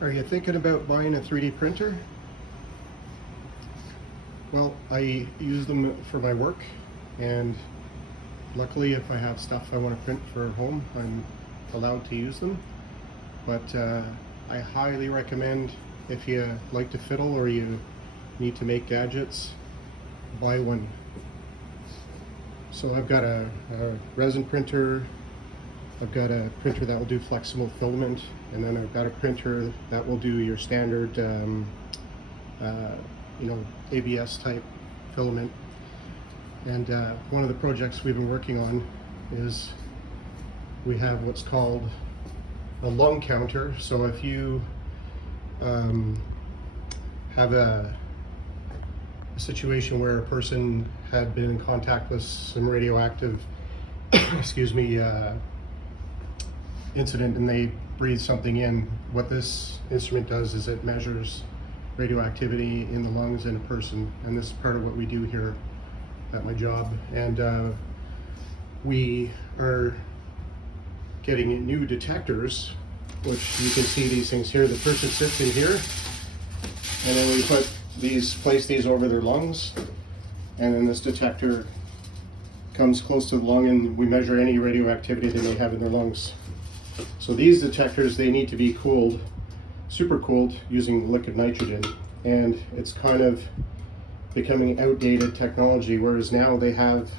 Are you thinking about buying a 3D printer? Well, I use them for my work, and luckily if I have stuff I want to print for home, I'm allowed to use them. But I highly recommend, if you like to fiddle or you need to make gadgets, buy one. So I've got a resin printer, I've got a printer that will do flexible filament, and then I've got a printer that will do your standard ABS type filament. And one of the projects we've been working on is we have what's called a lung counter. So if you have a situation where a person had been in contact with some radioactive incident and they breathe something in, what this instrument does is it measures radioactivity in the lungs in a person, and this is part of what we do here at my job. And we are getting new detectors, which you can see these things here. The person sits in here, and then we place these over their lungs, and then this detector comes close to the lung and we measure any radioactivity they may have in their lungs. So these detectors, they need to be cooled, super cooled, using liquid nitrogen, and it's kind of becoming outdated technology, whereas now they have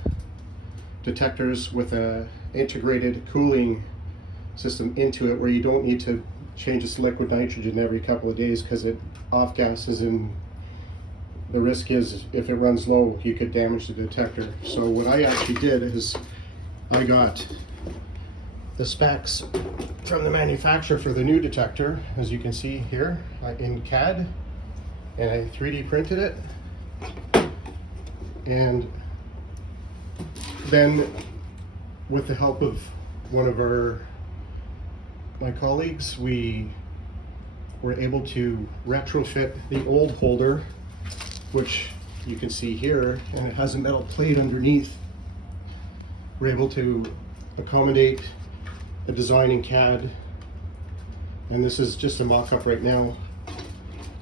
detectors with a integrated cooling system into it where you don't need to change this liquid nitrogen every couple of days because it off gases, and the risk is if it runs low you could damage the detector. So what I actually did is I got the specs from the manufacturer for the new detector, as you can see here in CAD, and I 3D printed it. And then with the help of one of my colleagues, we were able to retrofit the old holder, which you can see here, and it has a metal plate underneath. We're able to accommodate the design in CAD, and this is just a mock-up right now,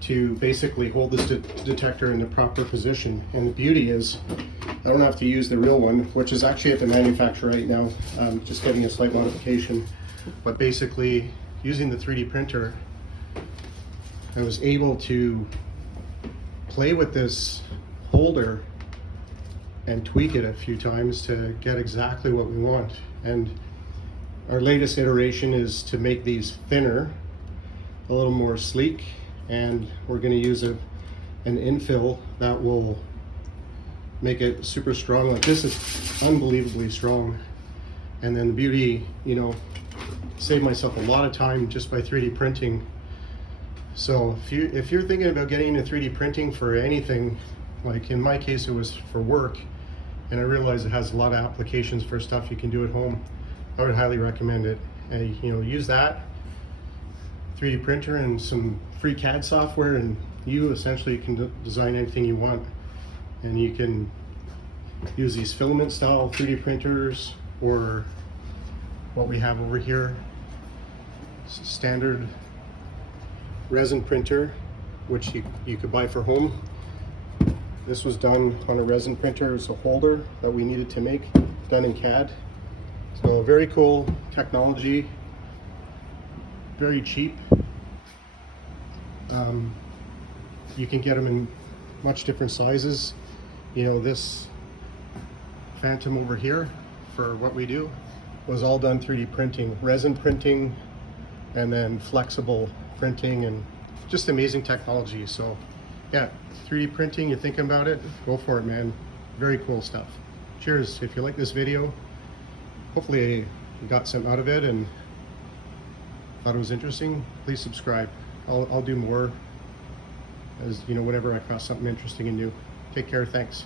to basically hold this detector in the proper position. And the beauty is I don't have to use the real one, which is actually at the manufacturer right now, just getting a slight modification. But basically, using the 3D printer, I was able to play with this holder and tweak it a few times to get exactly what we want. And our latest iteration is to make these thinner, a little more sleek, and we're going to use an infill that will make it super strong. Like, this is unbelievably strong. And then the beauty, saved myself a lot of time just by 3D printing. So if you're thinking about getting into 3D printing for anything, like in my case it was for work, and I realize it has a lot of applications for stuff you can do at home, I would highly recommend it. And use that 3D printer and some free CAD software, and you essentially can design anything you want. And you can use these filament style 3D printers, or what we have over here, standard resin printer, which you could buy for home. This was done on a resin printer. It's a holder that we needed to make, done in CAD. So very cool technology, very cheap. You can get them in much different sizes. This Phantom over here, for what we do, was all done 3D printing, resin printing, and then flexible printing, and just amazing technology. So yeah, 3D printing, you're thinking about it, go for it, man. Very cool stuff. Cheers. If you like this video, hopefully you got something out of it and thought it was interesting, please subscribe. I'll do more, as whenever I cross something interesting and new. Take care. Thanks.